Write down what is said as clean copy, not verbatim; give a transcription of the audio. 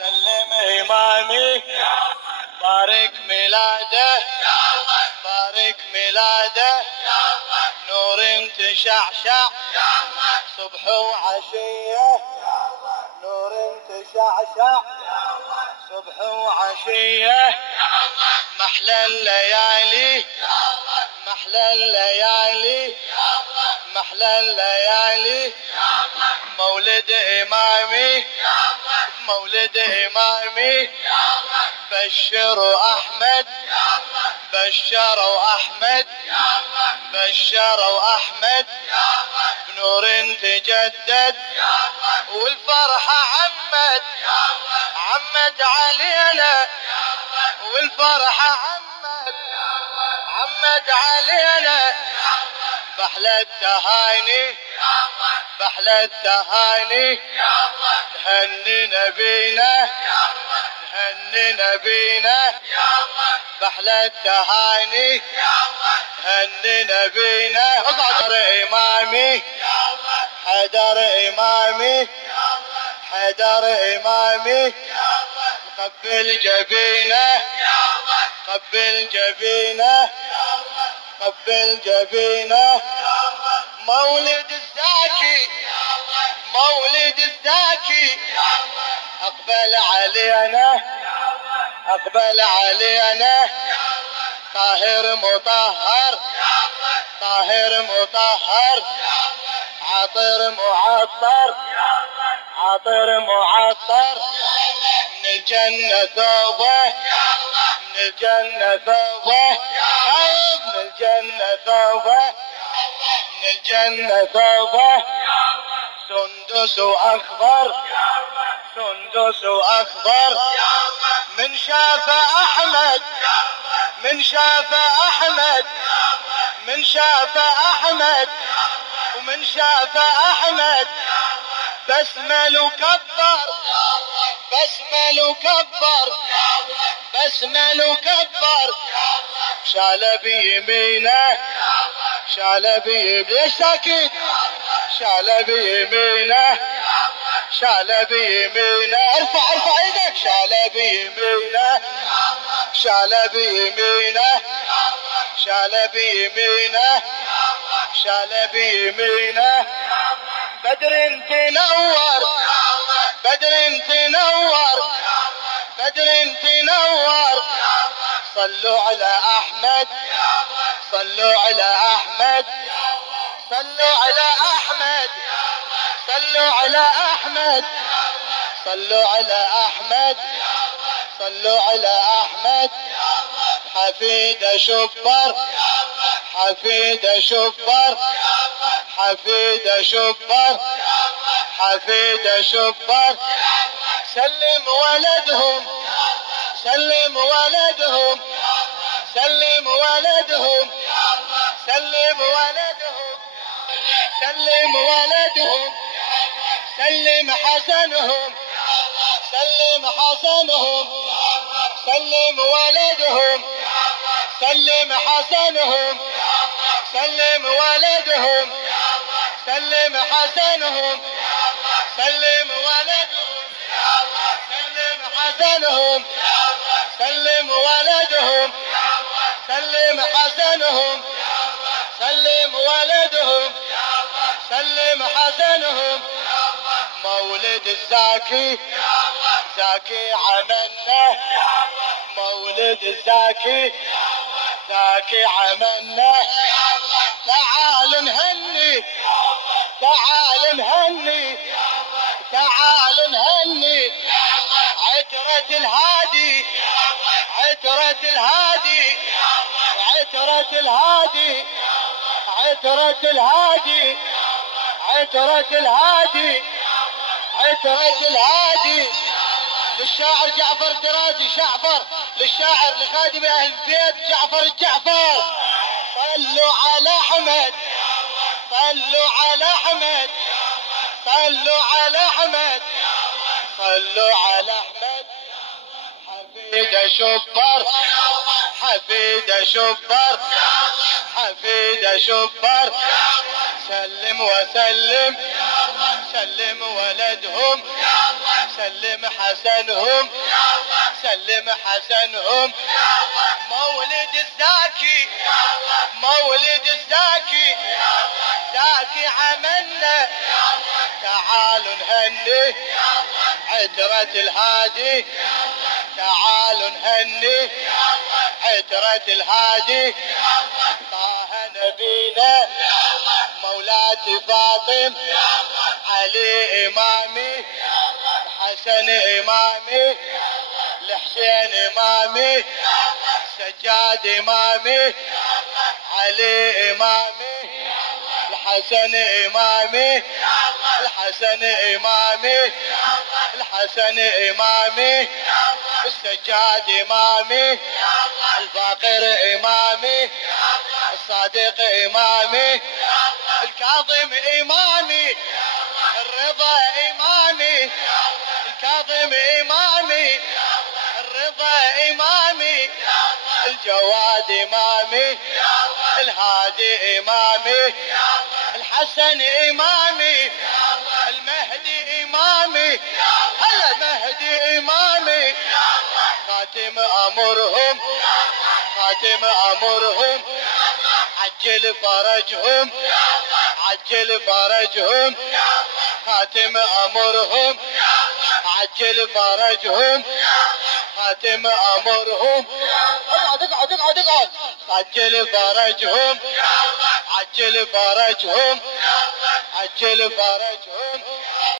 سلم إمامي بارك ميلاده بارك ميلاده نور تشعشع صبح وعشية نور تشعشع صبح وعشية محلى الليالي محلى الليالي محلى الليالي مولد إمامي مولد إمامي بشروا أحمد بشروا أحمد بشروا أحمد بنور تجدد والفرحة عمد علينا والفرحة عمد علينا بحلى التهاني بحلى التهاني تهني نبينا تهني نبينا بحلى التهاني تهني نبينا حضر إمامي حضر إمامي حضر إمامي قبل جبينه قبل جبينه قبل جبينه مولد الزاكي مولد الزاكي أقبل علينا أقبل علينا طاهر مطهر طاهر مطهر عطر معطر عطر معطر من الجنة ثوبه من الجنة ثوبه من الجنة ثوبه من الجنة ثوبه سندس أخضر سندس أخضر من شاف أحمد من شاف أحمد من شاف أحمد ومن شاف أحمد بسمل وكبر بسمل وكبر بسمل وكبر شال بيمينه شال بيمينه ليش ساكت شال بيمينه شال بيمينه ارفع ارفع ايدك شال بيمينه شال بيمينه شال بيمينه شال بيمينه بدر تنور بدر تنور بدر تنور صلوا على أحمد صلوا على أحمد صلوا على أحمد صلوا على أحمد صلوا على أحمد صلوا على أحمد حفيد شبر حفيد شبر حفيد شبر حفيد شبر سلم ولدهم سلم ولدهم سلم ولدهم سلم ولدهم سلم ولدهم سلم حسنهم سلم حسنهم سلم ولدهم سلم حسنهم سلم ولدهم سلم حسنهم سلم ولدهم سلم حسنهم سلم ولدهم سلم حسنهم سلم ولدهم سلم حسنهم مولد الزاكي زاكي عملنا مولد الزاكي زاكي عملنا تعال نهني تعال نهني تعال نهني عترة الهادي عترة الهادي عترة الهادي عترة الهادي عترة الهادي عترة الهادي للشاعر جعفر درازي شعفر للشاعر لخادم أهل البيت جعفر الجعفر صلوا على أحمد صلوا على أحمد صلوا على أحمد صلوا على أحمد حفيد شبر حفيد شبر حفيد شبر سلم وسلم سلم ولدهم سلم حسنهم سلم حسنهم مولد الزاكي مولد الزاكي زاكي عملنا تعالوا نهني عترة الهادي تعالوا نهني عترة الهادي طه نبينا مولاتي فاطم علي إمامي الحسن إمامي الحسين إمامي سجاد إمامي علي إمامي الحسن إمامي الحسن إمامي الحسن إمامي السجاد إمامي الباقر إمامي الصادق إمامي الكاظم إمامي الرضا إمامي الكاظم إمامي الرضا إمامي الجواد إمامي الهادي إمامي الحسن إمامي المهدي إمامي هلا مهدي إمامي خاتم أمرهم خاتم أمرهم عجل فرجهم عجل فرجهم خاتم أمرهم عجل فرجهم خاتم أمرهم اقعد اقعد اقعد اقعد عجل فرجهم عجل فرجهم عجل فرجهم